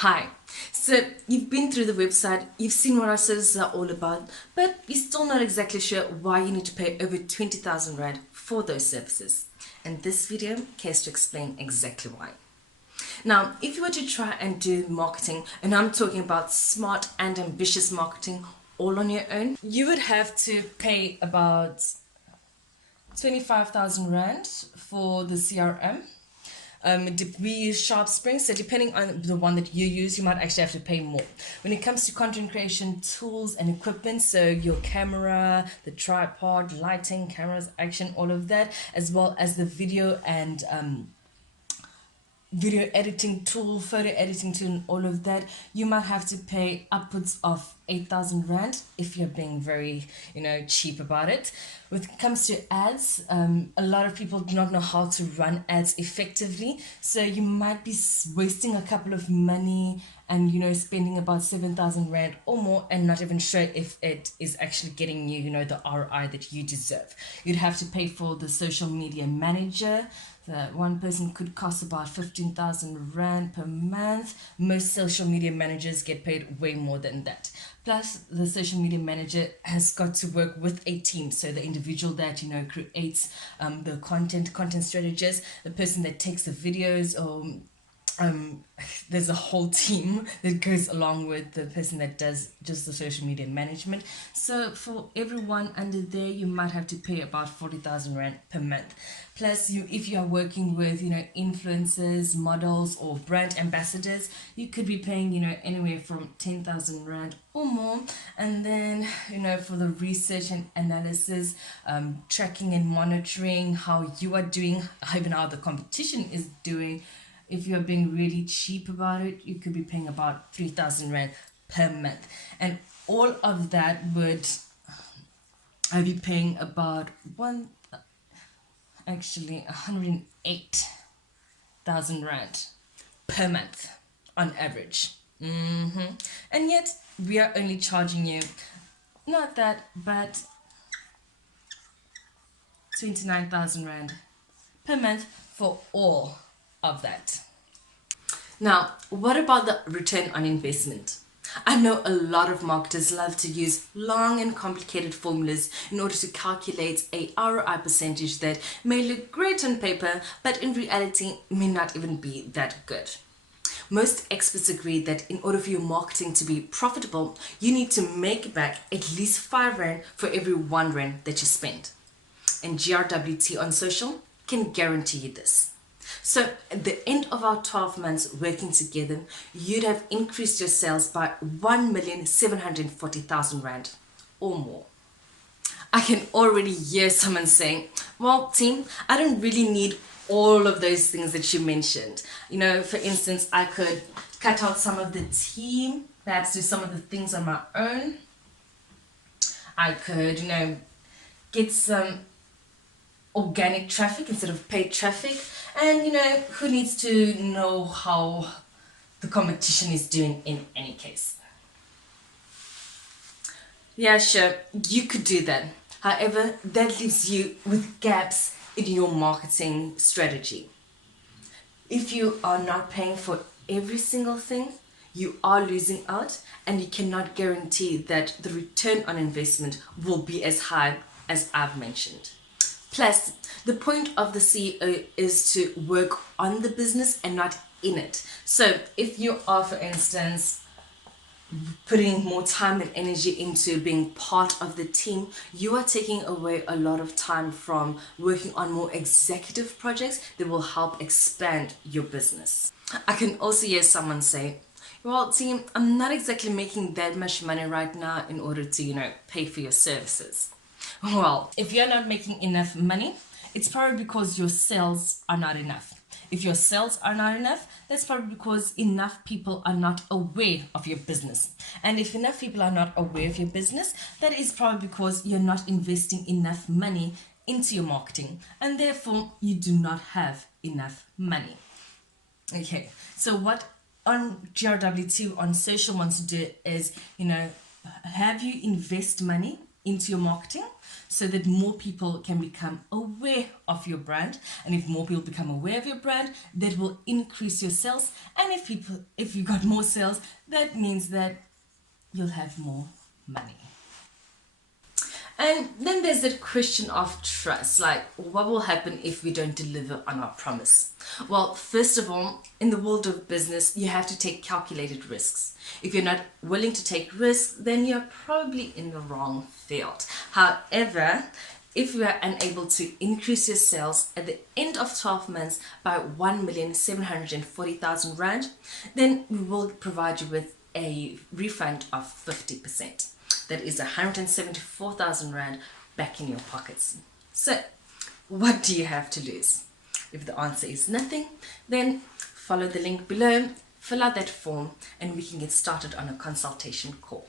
Hi. So you've been through the website, you've seen what our services are all about, but you're still not exactly sure why you need to pay over 20,000 Rand for those services. And this video cares to explain exactly why. Now, if you were to try and do marketing, and I'm talking about smart and ambitious marketing all on your own, you would have to pay about 25,000 Rand for the CRM. We use Sharp Spring, so depending on the one that you use, you might actually have to pay more. When it comes to content creation tools and equipment, so your camera, the tripod, lighting, cameras, action, all of that, as well as the video and video editing tool, photo editing tool, and all of that, you might have to pay upwards of 8,000 Rand if you're being very, cheap about it. When it comes to ads, a lot of people do not know how to run ads effectively, so you might be wasting a couple of money and spending about 7,000 Rand or more and not even sure if it is actually getting you the ROI that you deserve. You'd have to pay for the social media manager. One person could cost about 15,000 Rand per month. Most social media managers get paid way more than that. Plus, the social media manager has got to work with a team. So the individual that creates the content strategist, the person that takes the videos, or there's a whole team that goes along with the person that does just the social media management. So for everyone under there, you might have to pay about 40,000 Rand per month. Plus, if you are working with influencers, models, or brand ambassadors, you could be paying anywhere from 10,000 Rand or more. And then for the research and analysis, tracking and monitoring how you are doing, even how the competition is doing. If you're being really cheap about it, you could be paying about 3,000 Rand per month. And all of that would have you paying about 108,000 Rand per month on average. And yet, we are only charging you, not that, but 29,000 Rand per month for all of that. Now, what about the return on investment? I know a lot of marketers love to use long and complicated formulas in order to calculate a ROI percentage that may look great on paper, but in reality may not even be that good. Most experts agree that in order for your marketing to be profitable, you need to make back at least 5 Rand for every 1 Rand that you spend. And GRWT On Social can guarantee you this. So at the end of our 12 months working together, you'd have increased your sales by 1,740,000 Rand or more. I can already hear someone saying, well, team, I don't really need all of those things that you mentioned. For instance, I could cut out some of the team, perhaps do some of the things on my own. I could, get some organic traffic instead of paid traffic. And who needs to know how the competition is doing in any case? Yeah, sure, you could do that. However, that leaves you with gaps in your marketing strategy. If you are not paying for every single thing, you are losing out, and you cannot guarantee that the return on investment will be as high as I've mentioned. Plus, the point of the CEO is to work on the business and not in it. So if you are, for instance, putting more time and energy into being part of the team, you are taking away a lot of time from working on more executive projects that will help expand your business. I can also hear someone say, well, team, I'm not exactly making that much money right now in order to, pay for your services. Well, if you're not making enough money, it's probably because your sales are not enough. If your sales are not enough, that's probably because enough people are not aware of your business. And if enough people are not aware of your business, that is probably because you're not investing enough money into your marketing, and therefore you do not have enough money. Okay, so what on GRWT On Social wants to do is, have you invest money into your marketing so that more people can become aware of your brand. And if more people become aware of your brand, that will increase your sales. And if you got more sales, that means that you'll have more money. And then there's that question of trust, like what will happen if we don't deliver on our promise? Well, first of all, in the world of business, you have to take calculated risks. If you're not willing to take risks, then you're probably in the wrong field. However, if you are unable to increase your sales at the end of 12 months by 1,740,000 Rand, then we will provide you with a refund of 50%. That is 174,000 Rand back in your pockets. So, what do you have to lose? If the answer is nothing, then follow the link below, fill out that form, and we can get started on a consultation call.